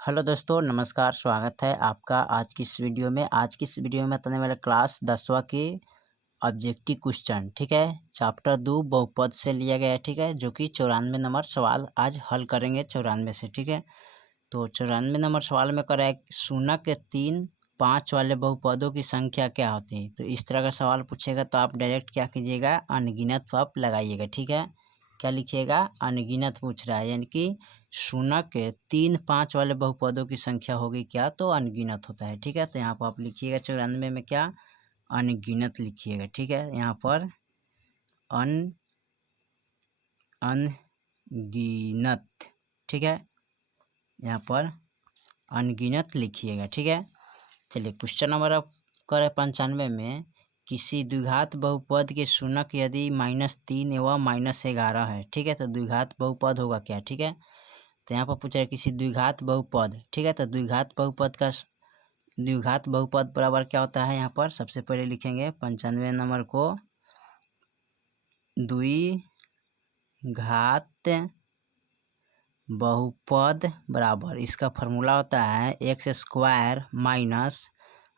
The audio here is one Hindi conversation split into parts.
हेलो दोस्तों, नमस्कार। स्वागत है आपका आज की इस वीडियो में। आज की इस वीडियो में बताने वाला क्लास 10वां के ऑब्जेक्टिव क्वेश्चन, ठीक है। चैप्टर 2 बहुपद से लिया गया है, ठीक है, जो कि 94 नंबर सवाल आज हल करेंगे 94 से, ठीक है। तो 94 नंबर सवाल में करा है शून्य के 3, 5 वाले बहुपदों की संख्या क्या होती है। तो इस तरह का सवाल पूछेगा तो आप डायरेक्ट क्या कीजिएगा, अनगिनत आप लगाइएगा, ठीक है। क्या लिखिएगा, अनगिनत पूछ रहा है, यानी कि शून्य के 3, 5 वाले बहुपदों की संख्या होगी क्या, तो अनगिनत होता है, ठीक है। तो यहाँ पर आप लिखिएगा 94 में क्या, अनगिनत लिखिएगा, ठीक है। यहाँ पर अनगिनत, ठीक है, यहाँ पर अनगिनत लिखिएगा, ठीक है। चलिए क्वेश्चन नंबर अब करें 95 में, किसी द्विघात बहुपद के शून्यक यदि -3 एवं -11 है, ठीक है। तो द्विघात बहुपद होगा क्या, ठीक है। तो यहाँ पर पूछ रहा है किसी द्विघात बहुपद, ठीक है। तो द्विघात बहुपद बराबर क्या होता है, यहाँ पर सबसे पहले लिखेंगे 95 नंबर को, द्विघात बहुपद बराबर, इसका फॉर्मूला होता है x² minus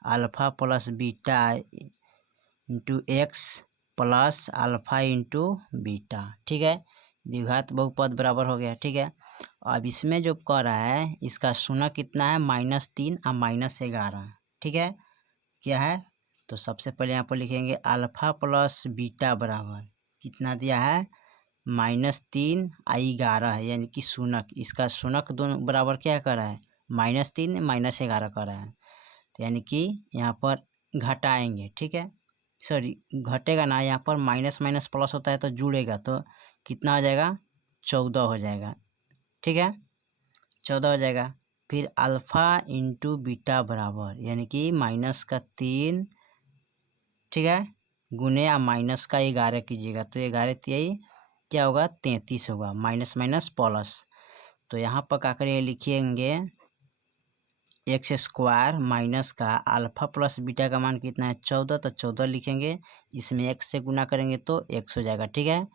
alpha plus beta into x plus alpha into beta, ठीक है। द्विघात बहुपद बराबर हो गया, ठीक है। अब इसमें जो कह रहा है इसका शून्य कितना है, -3 और -11, ठीक है। क्या है, तो सबसे पहले यहाँ पर लिखेंगे अल्फ़ा प्लस बीटा बराबर कितना दिया है, -3 और 11 है, यानी कि शून्य, इसका शून्य दोनों बराबर क्या कर रहा है, -3 -11 कर रहा है। तो यानी कि यहाँ पर घटाएंगे, ठीक है, सॉरी घटेगा ना, यहाँ पर माइनस माइनस प्लस होता है तो जुड़ेगा, तो कितना हो जाएगा, 14 हो जाएगा, ठीक है, 14 हो जाएगा। फिर अल्फ़ा इंटू बीटा बराबर, यानी कि -3, ठीक है, गुने या -11 कीजिएगा, तो 11 तिहाई क्या होगा, 33 होगा, माइनस माइनस प्लस। तो यहाँ पर क्या करिए, लिखिएंगे x² माइनस का अल्फ़ा प्लस बीटा का मान कितना है, 14, तो 14 लिखेंगे, इसमें x से गुना करेंगे तो x हो जाएगा, ठीक है।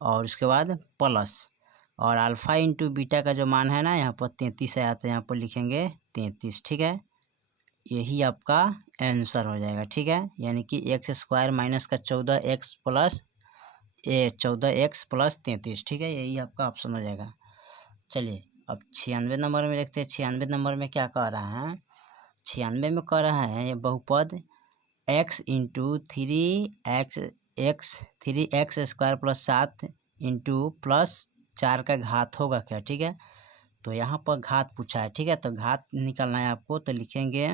और उसके बाद प्लस, और अल्फ़ा इंटू बीटा का जो मान है ना, यहाँ पर 33 आया, तो यहाँ पर लिखेंगे 33, ठीक है। यही आपका आंसर हो जाएगा, ठीक है। यानी कि x² माइनस का 14x प्लस 14x प्लस 33, ठीक है, यही आपका ऑप्शन हो जाएगा। चलिए अब 96 नंबर में देखते हैं। 96 नंबर में क्या कह रहा है, 96 में कह रहा है ये बहुपद x into 3x² plus 7 into plus 4 का घात होगा क्या, ठीक है। तो यहाँ पर घात पूछा है, ठीक है, तो घात निकालना है आपको, तो लिखेंगे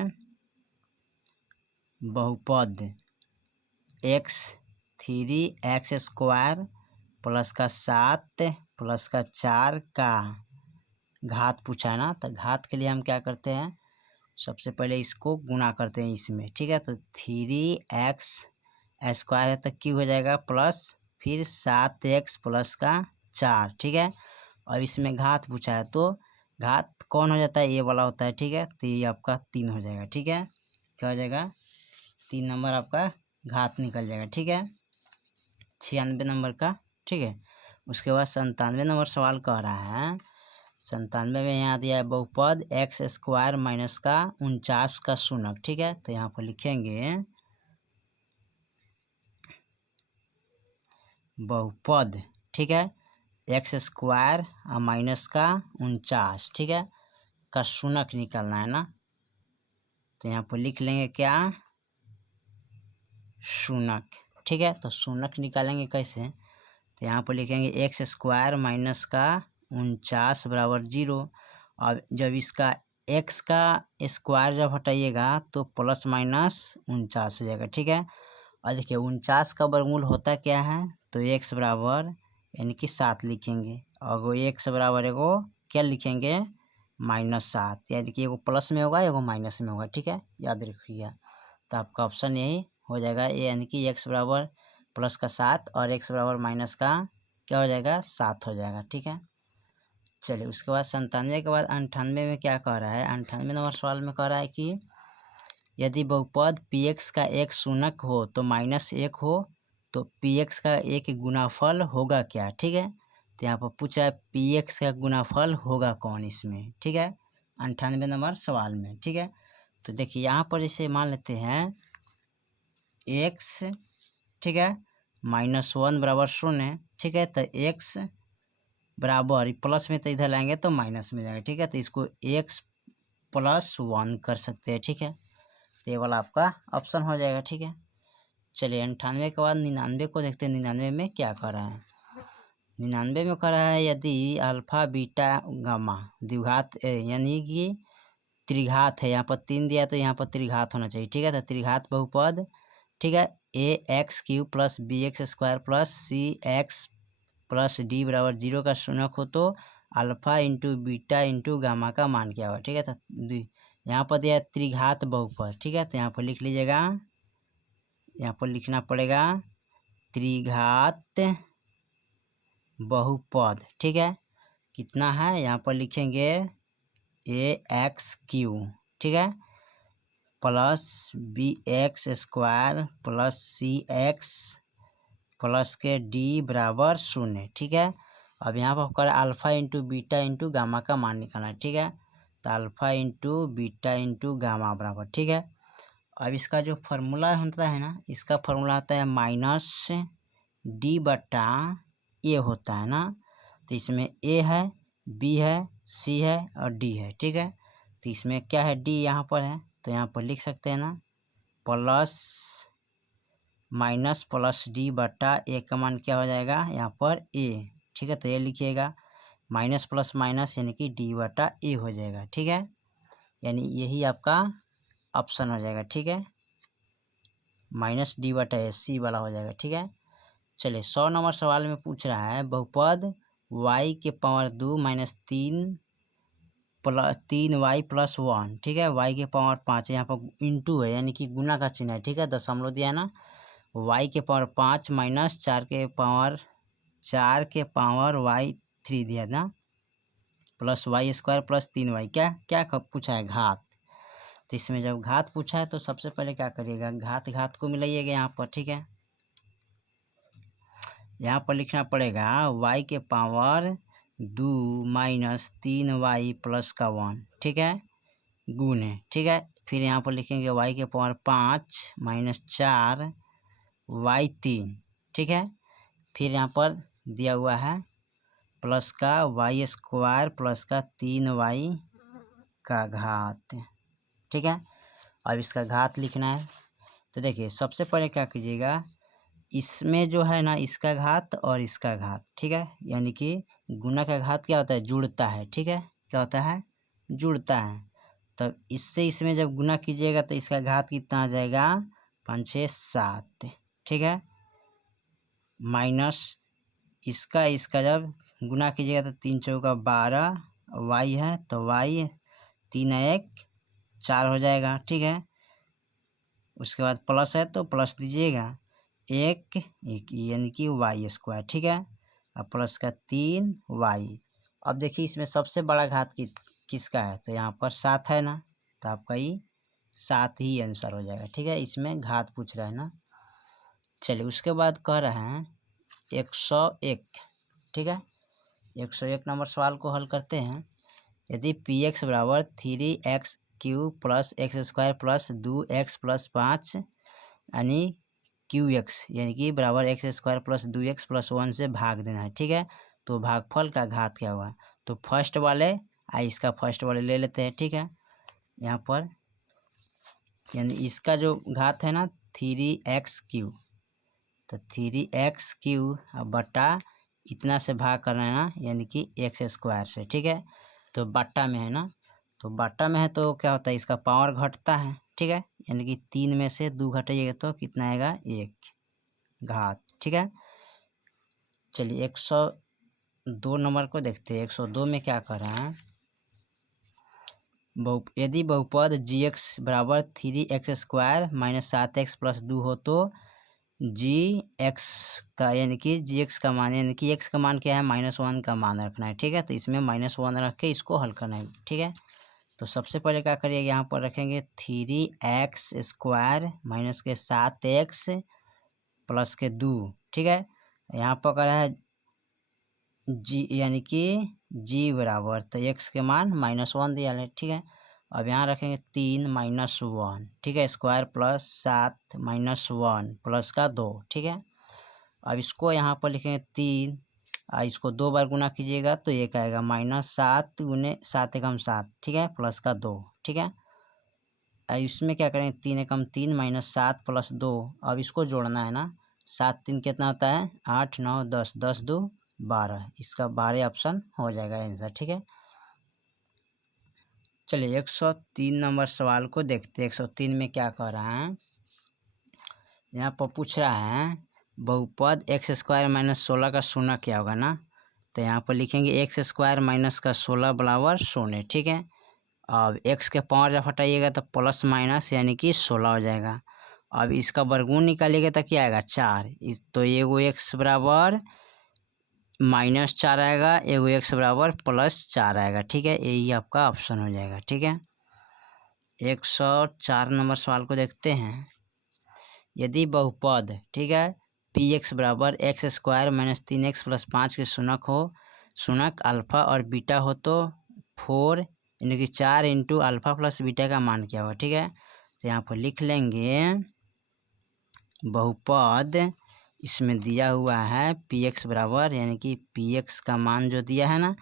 बहुपद x3x² प्लस का 7 प्लस का 4 का घात पूछा है ना, तो घात के लिए हम क्या करते हैं, सबसे पहले इसको गुना करते हैं इसमें, ठीक है। तो 3x² है तो क्यों हो जाएगा प्लस, फिर 7x प्लस का 4, ठीक है। और इसमें घात पूछा है तो घात कौन हो जाता है, ये वाला होता है, ठीक है। तो ये आपका 3 हो जाएगा, ठीक है, क्या हो जाएगा, 3 नंबर आपका घात निकल जाएगा, ठीक है, 96 नंबर का, ठीक है। उसके बाद 97 नंबर सवाल कह रहा है, 97 में यहाँ दिया है बहुपद x² माइनस का 49 का शून्यक, ठीक है। तो यहाँ पर लिखेंगे बहुपद, ठीक है, x² और माइनस का 49, ठीक है, का शून्यक निकालना है ना। तो यहाँ पर लिख लेंगे क्या, शून्यक, ठीक है। तो शून्यक निकालेंगे कैसे, तो यहाँ पर लिखेंगे x² माइनस का 49 बराबर 0। अब जब इसका x का स्क्वायर जब हटाइएगा तो प्लस माइनस 49 हो जाएगा, ठीक है। और देखिए 49 का वर्गमूल होता क्या है, तो x बराबर यानी कि 7 लिखेंगे, और वो x बराबर एगो क्या लिखेंगे, -7, यानी कि एगो प्लस में होगा एगो माइनस में होगा, ठीक है, याद रखिएगा। तो आपका ऑप्शन यही हो जाएगा, यानी कि x बराबर प्लस का 7 और x बराबर माइनस का क्या हो जाएगा, 7 हो जाएगा, ठीक है। चलिए उसके बाद 97 के बाद 98 में क्या कह रहा है, 98 नंबर सवाल में कह रहा है कि यदि बहुपद px का एक शून्यक हो तो -1 हो, तो px का एक गुणाफल होगा क्या, ठीक है। तो यहाँ पर पूछ रहा है px का गुणाफल होगा कौन इसमें, ठीक है। 98 नंबर सवाल में। ठीक है, तो देखिए यहाँ पर इसे मान लेते हैं x, ठीक है, -1 बराबर 0। ठीक है, तो x बराबर प्लस में तो इधर लाएंगे तो माइनस में जाएगा। ठीक है, तो इसको x + 1 कर सकते हैं। ठीक है, तो ये वाला आपका ऑप्शन हो जाएगा। ठीक है, चलिए 98 के बाद 99 को देखते हैं। 99 में क्या कर रहा है? 99 में कर रहा है यदि अल्फा बीटा गामा द्विघात यानी कि त्रिघात है, यहाँ पर 3 दिया तो यहाँ पर त्रिघात होना चाहिए। ठीक है, तो त्रिघात बहुपद, ठीक है, ax³ + bx² + cx + d बराबर 0 का शून्यक हो तो alpha into beta into gamma का मान क्या होगा। ठीक है, तो यहाँ पर दिया त्रिघात बहुपद। ठीक है, तो यहाँ पर लिख लीजिएगा, यहाँ पर लिखना पड़ेगा त्रिघात बहुपद। ठीक है, कितना है यहाँ पर लिखेंगे ax³, ठीक है, + bx² + cx + के d बराबर 0। ठीक है, अब यहाँ पर कर alpha into beta into gamma का मान निकालना है। ठीक है, तो alpha into beta into gamma बराबर, ठीक है, अब इसका जो फार्मूला होता है ना, इसका फार्मूला आता है -d/a होता है ना। तो इसमें a है, b है, c है और d है। ठीक है, तो इसमें क्या है, d यहाँ पर है तो यहाँ पर लिख सकते हैं ना प्लस -d/a का मान क्या हो जाएगा यहाँ पर a। ठीक है, तो ये लिखिएगा माइनस प्लस माइनस यानी कि d/a हो जाएगा। ठीक है, यानी यही आपका ऑप्शन हो जाएगा। ठीक है, -d/a सी वाला हो जाएगा। ठीक है, चलिए 100 नंबर सवाल में पूछ रहा है बहुपद y⁻2 - 3y + 1। ठीक है, y⁻5 यहाँ पर इंटू है यानी कि गुना का चिन्ह है। ठीक है, दशमलव दिया ना, y⁻5 - 4y3 दिया ना, +y² + 3y क्या क्या पूछा है, घात। तो इसमें जब घात पूछा है तो सबसे पहले क्या करिएगा, घात घात को मिलाइएगा यहाँ पर। ठीक है, यहाँ पर लिखना पड़ेगा y⁻2 - 3y + का 1। ठीक है, गुण है। ठीक है, फिर यहाँ पर लिखेंगे y⁻5 - 4y3। ठीक है, फिर यहाँ पर दिया हुआ है प्लस का y² + का 3y का घात। ठीक है, अब इसका घात लिखना है। तो देखिए सबसे पहले क्या कीजिएगा, इसमें जो है ना इसका घात और इसका घात, ठीक है, यानी कि गुना का घात क्या होता है, जुड़ता है। ठीक है, क्या होता है, जुड़ता है। तो इससे इसमें जब गुना कीजिएगा तो इसका घात कितना आ जाएगा, 5 6 7। ठीक है, माइनस इसका जब गुना कीजिएगा तो 3 चौका 12 y है तो y 3 1 4 हो जाएगा। ठीक है, उसके बाद प्लस है तो प्लस दीजिएगा 1 यानी कि y²। ठीक है, अब प्लस का 3y। अब देखिए इसमें सबसे बड़ा घात किसका है, तो यहाँ पर 7 है ना, तो आपका ये 7 ही आंसर हो जाएगा। ठीक है, इसमें घात पूछ रहा है ना। चलिए उसके बाद कह रहे हैं 101। ठीक है, 101 नंबर सवाल को हल करते हैं। यदि px बराबर 3x³ + x² + 2x + 5 यानी qx यानी कि बराबर x² + 2x + 1 से भाग देना है। ठीक है, तो भागफल का घात क्या हुआ, तो फर्स्ट वाले इसका फर्स्ट वाले ले लेते हैं। ठीक है, यहाँ पर यानी इसका जो घात है ना 3x³, तो 3x³ अब बटा इतना से भाग करना है ना यानी कि x² से। ठीक है, तो बट्टा में है ना, तो बट्टा में है तो क्या होता है, इसका पावर घटता है। ठीक है, यानी कि 3 में से 2 घटाइएगा तो कितना आएगा, 1 घात। ठीक है, चलिए 102 नंबर को देखते हैं। 102 में क्या कर रहा है, यदि बहुपद gx बराबर 3x² - 7x + 2 हो तो gx का यानी कि gx का मान यानी कि x का मान क्या है, -1 का मान रखना है। ठीक है, तो इसमें -1 रख के इसको हल करना है। ठीक है, तो सबसे पहले क्या करिएगा, यहाँ पर रखेंगे 3x² - के 7x + के 2। ठीक है, यहाँ पर कर है जी यानी कि जी बराबर, तो x के मान -1 दिया है, ठीक है। अब यहाँ रखेंगे 3 - 1, ठीक है, स्क्वायर प्लस 7 - 1 प्लस का 2, ठीक है। अब इसको यहाँ पर लिखेंगे 3, इसको 2 बार गुना कीजिएगा तो एक आएगा -7 गुने 7 एकम 7, ठीक है, प्लस का 2, ठीक है। इसमें क्या करेंगे 3 एकम 3 -7 प्लस 2, अब इसको जोड़ना है ना। 7 3 कितना होता है 8 9 10, 10 2 12, इसका 12 ऑप्शन हो जाएगा आंसर, ठीक है। चलिए 103 नंबर सवाल को देखते हैं। 103 में क्या कह रहा है, यहाँ पर पूछ रहा है बहुपद x² - 16 का शून्य क्या होगा ना। तो यहाँ पर लिखेंगे x² माइनस का 16 बराबर 0, ठीक है। अब x के पावर जब हटाइएगा तो प्लस माइनस यानी कि 16 हो जाएगा। अब इसका वर्गमूल निकालिएगा तो क्या आएगा 4, तो एगो x बराबर -4 आएगा, एगो x बराबर +4 आएगा, ठीक है। यही आपका ऑप्शन हो जाएगा, ठीक है। 104 नंबर सवाल को देखते हैं। यदि बहुपद, ठीक है, px बराबर x² - 3x + 5 के शून्यक हो, शून्यक अल्फ़ा और बीटा हो तो 4 यानी कि 4 × अल्फ़ा + बीटा का मान क्या होगा, ठीक है। तो यहाँ पर लिख लेंगे बहुपद, इसमें दिया हुआ है px बराबर यानी कि px का मान जो दिया है ना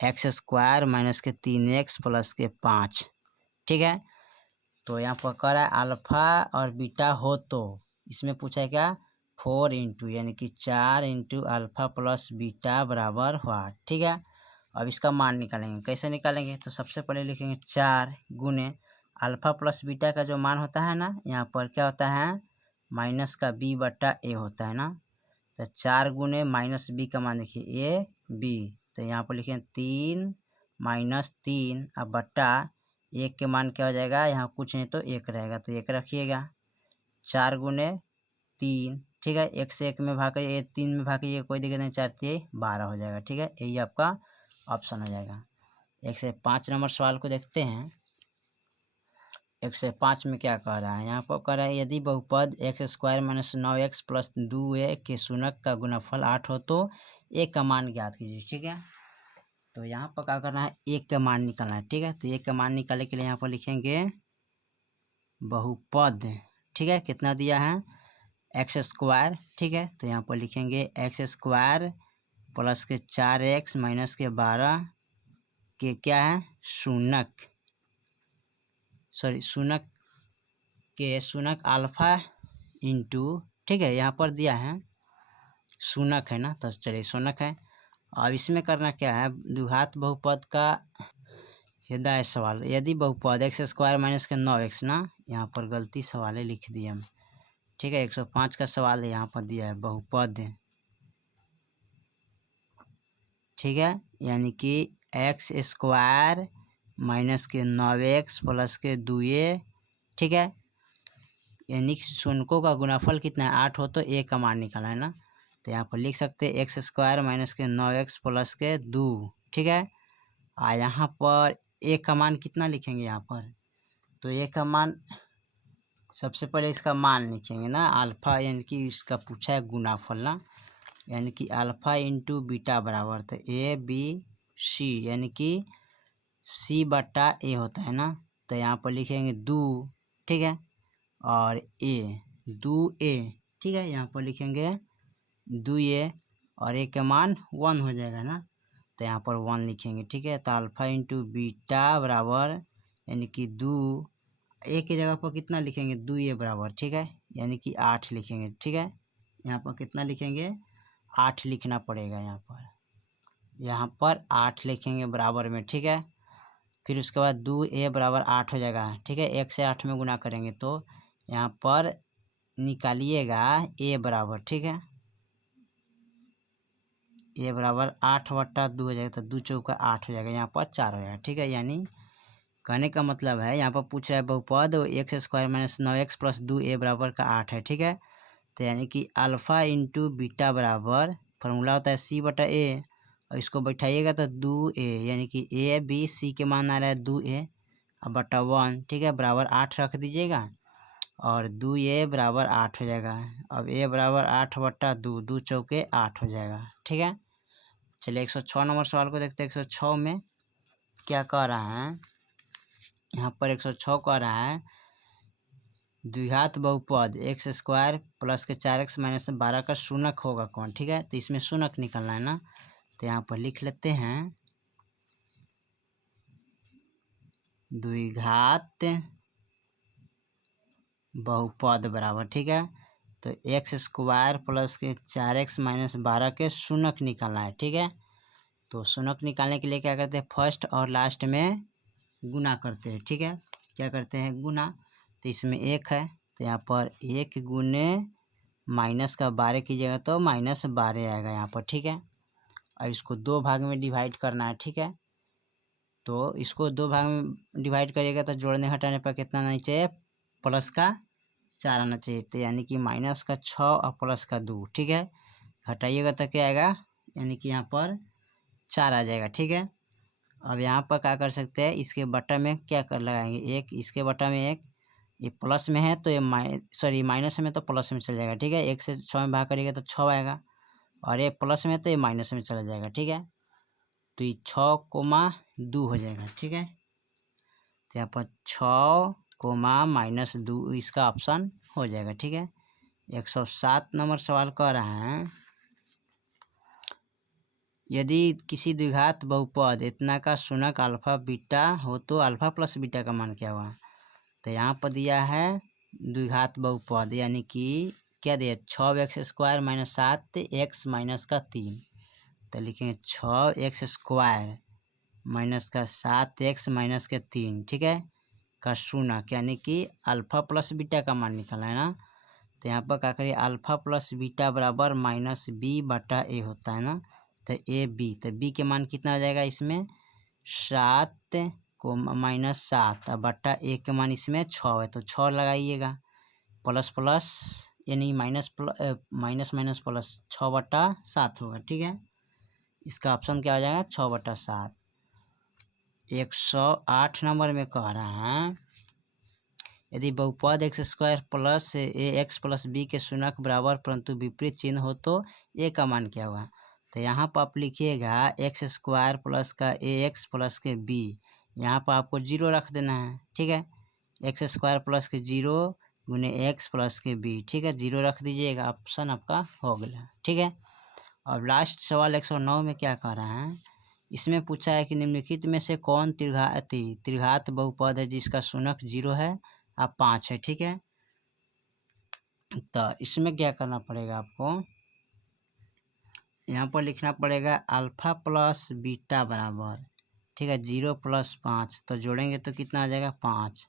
x² - 3x + 5, ठीक है। तो यहाँ पर कह रहा है अल्फ़ा और बीटा हो तो इसमें पूछा है क्या 4 यानी कि 4 × अल्फ़ा + बीटा बराबर हुआ, ठीक है। अब इसका मान निकालेंगे, कैसे निकालेंगे, तो सबसे पहले लिखेंगे 4 गुने अल्फ़ा + बीटा का जो मान होता है ना, यहाँ पर क्या होता है माइनस का b/a होता है ना। तो 4 गुने -b का मान देखिए ab, तो यहाँ पर लिखें 3 - 3 अब बट्टा 1 के मान क्या हो जाएगा, यहाँ कुछ नहीं तो 1 रहेगा तो 1 रखिएगा। 4 गुने 3, ठीक है, 1 से 1 में भाग करिए, 3 में भाग करिए, कोई दिक्कत नहीं, 4 3 12 हो जाएगा, ठीक है। यही आपका ऑप्शन हो जाएगा। 105 नंबर सवाल को देखते हैं। 105 में क्या कह रहा है, यहाँ पर कह रहा है यदि बहुपद x² - 9x + 2a के शून्यक का गुणनफल 8 हो तो a का मान ज्ञात कीजिए, ठीक है। तो यहाँ पर क्या करना है, एक का मान निकालना है, ठीक है। तो एक का मान निकालने के लिए यहाँ पर लिखेंगे बहुपद, ठीक है, कितना दिया है x², ठीक है। तो यहाँ पर लिखेंगे x² प्लस के 4x माइनस के 12 के क्या है शून्यक, सॉरी शून्यक के शून्यक अल्फ़ा इंटू, ठीक है, यहाँ पर दिया है शून्यक है ना, तो चलिए शून्यक है। अब इसमें करना क्या है, द्विघात बहुपद का हृदय सवाल, यदि बहुपद x² - 9x ना, यहाँ पर गलती सवाल लिख दिए हम, ठीक है। 105 का सवाल है, यहाँ पर दिया है बहुपद, ठीक है, यानी कि x² - 9x + के 2a, ठीक है, यानी कि शून्यकों का गुणनफल कितना है 8 हो तो a का मान निकालना है ना। तो यहाँ पर लिख सकते हैं x² - 9x + के 2, ठीक है। यहाँ पर a का मान कितना लिखेंगे, यहाँ पर तो a का मान सबसे पहले इसका मान लिखेंगे ना अल्फ़ा, यानी कि इसका पूछा है गुणनफल ना, यानी कि अल्फ़ा इंटू बीटा बराबर, तो a b c यानी कि c/a होता है ना। तो यहाँ पर लिखेंगे 2, ठीक है, और a 2a, ठीक है, यहाँ पर लिखेंगे 2a और a का मान 1 हो जाएगा ना, तो यहाँ पर 1 लिखेंगे, ठीक है। तो अल्फ़ा इंटू बीटा बराबर यानी कि 2, a की जगह पर कितना लिखेंगे 2a बराबर, ठीक है, यानी कि 8 लिखेंगे, ठीक है। यहाँ पर कितना लिखेंगे 8 लिखना पड़ेगा, यहाँ पर 8 लिखेंगे बराबर में, ठीक है। फिर उसके बाद 2a बराबर 8 हो जाएगा, ठीक है, 1 से 8 में गुना करेंगे तो यहाँ पर निकालिएगा a बराबर, ठीक है, a बराबर 8/2 हो जाएगा, तो 2 चौका 8 हो जाएगा, यहाँ पर 4 हो जाएगा, ठीक है। यानी कहने का मतलब है यहाँ पर पूछ रहा है बहुपद x² - 9x + 2a बराबर का 8 है, ठीक है। तो यानी कि अल्फ़ा इंटू बीटा बराबर फार्मूला होता है c/a, और इसको बैठाइएगा तो 2a यानी कि a b c के मान आ रहा है 2a अब बटा 1, ठीक है, बराबर 8 रख दीजिएगा और 2a बराबर 8 हो जाएगा। अब a बराबर 8/2, 2 चौके 8 हो जाएगा, ठीक है। चलिए 106 नंबर सवाल को देखते हैं। 106 में क्या कह रहा है, यहाँ पर 106 कह रहा है द्विघात बहुपद एक्स स्क्वायर प्लस के 4x माइनस 12 का शूनक होगा कौन। ठीक है, तो इसमें शूनक निकलना है ना, तो यहाँ पर लिख लेते हैं द्विघात बहुपद बराबर। ठीक है, तो एक्स स्क्वायर प्लस के 4x माइनस 12 के शूनक निकालना है। ठीक है, तो शूनक निकालने के लिए क्या करते हैं, फर्स्ट और लास्ट में गुना करते हैं। ठीक है, क्या करते हैं, गुना। तो इसमें 1 है तो यहाँ पर 1 गुने माइनस का 12 कीजिएगा तो -12 आएगा यहाँ पर। ठीक है, और इसको 2 भाग में डिवाइड करना है। ठीक है, तो इसको 2 भाग में डिवाइड करिएगा तो जोड़ने घटाने पर कितना आना चाहिए, प्लस का 4 आना चाहिए। तो यानी कि माइनस का 6 और प्लस का 2। ठीक है, घटाइएगा तो क्या आएगा, यानी कि यहाँ पर 4 आ जाएगा। ठीक है, अब यहाँ पर क्या कर सकते हैं, इसके बटा में क्या कर लगाएंगे, 1, इसके बटा में 1, ये प्लस में है तो ये माइनस में तो प्लस में चल जाएगा। ठीक है, 1 से 6 में भाग करिएगा तो 6 आएगा, और ये प्लस में तो ये माइनस में चला जाएगा। ठीक है, तो ये 6,2 हो जाएगा। ठीक है, तो यहाँ पर 6,-2 इसका ऑप्शन हो जाएगा। ठीक है, 107 नंबर सवाल कह रहा है यदि किसी द्विघात बहुपद इतना का शूनक अल्फा बीटा हो तो अल्फा प्लस बीटा का मान क्या हुआ। तो यहाँ पर दिया है द्विघात बहुपद, यानी कि क्या दिया, 6x square minus 7x minus का 3। तो लिखेंगे 6x स्क्वायर माइनस का 7x माइनस के 3। ठीक है, का शूनक, यानी कि अल्फा प्लस बीटा का मान निकालना है ना। तो यहाँ पर क्या करिए, अल्फा प्लस बीटा बराबर -b/a होता है ना। तो a b, तो b के मान कितना हो जाएगा इसमें, 7 को -7 और बट्टा a के मान इसमें 6 है तो 6 लगाइएगा, प्लस प्लस यानी माइनस माइनस प्लस 6/7 होगा। ठीक है, इसका ऑप्शन क्या हो जाएगा, 6/7। 108 नंबर में कह रहा है यदि बहुपद एक्स स्क्वायर प्लस ए एक्स प्लस बी के शूनक बराबर परंतु विपरीत चिन्ह हो तो ए का मान क्या होगा। तो यहाँ पर आप लिखिएगा एक्स स्क्वायर प्लस का ए एक्स प्लस के बी, यहाँ पर आपको 0 रख देना है। ठीक है, एक्स स्क्वायर प्लस के 0 गुने एक्स प्लस के बी। ठीक है, 0 रख दीजिएगा, ऑप्शन आपका हो गया। ठीक है, और लास्ट सवाल 109 में क्या कह रहा है, इसमें पूछा है कि निम्नलिखित में से कौन त्रिघात बहुपद है जिसका शूनक 0 है और 5 है। ठीक है, तो इसमें क्या करना पड़ेगा आपको, यहाँ पर लिखना पड़ेगा अल्फा प्लस बीटा बराबर, ठीक है, 0 + 5, तो जोड़ेंगे तो कितना आ जाएगा 5।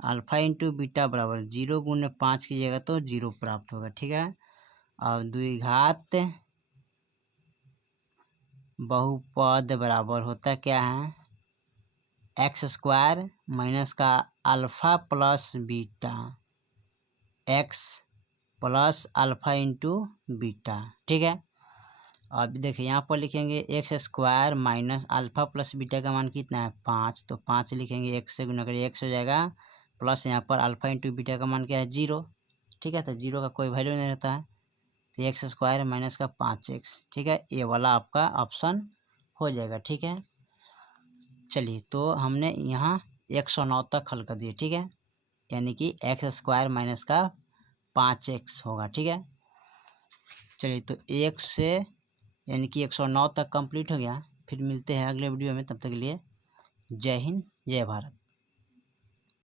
अल्फा इंटू बीटा बराबर 0 गुने 5 कीजिएगा तो 0 प्राप्त होगा। ठीक है, और द्विघात बहुपद बराबर होता क्या है, एक्स स्क्वायर माइनस का alpha plus beta x plus alpha into beta. ठीक है, अब देखिए यहाँ पर लिखेंगे x square minus alpha plus beta का मान कितना है 5, तो 5 लिखेंगे, एक्स से गुना करिए एक्स हो जाएगा, प्लस यहाँ पर अल्फा इंटू बीटा का मान क्या है 0। ठीक है, तो 0 का कोई वैल्यू नहीं रहता है, तो एक्स स्क्वायर माइनस का 5x। ठीक है, ये वाला आपका ऑप्शन हो जाएगा। ठीक है, चलिए तो हमने यहाँ 109 तक हल कर दिए। ठीक है, यानी कि एक्स स्क्वायर माइनस का 5x होगा। ठीक है, चलिए तो 1 से यानी कि 109 तक कंप्लीट हो गया। फिर मिलते हैं अगले वीडियो में, तब तक के लिए जय हिंद जय भारत।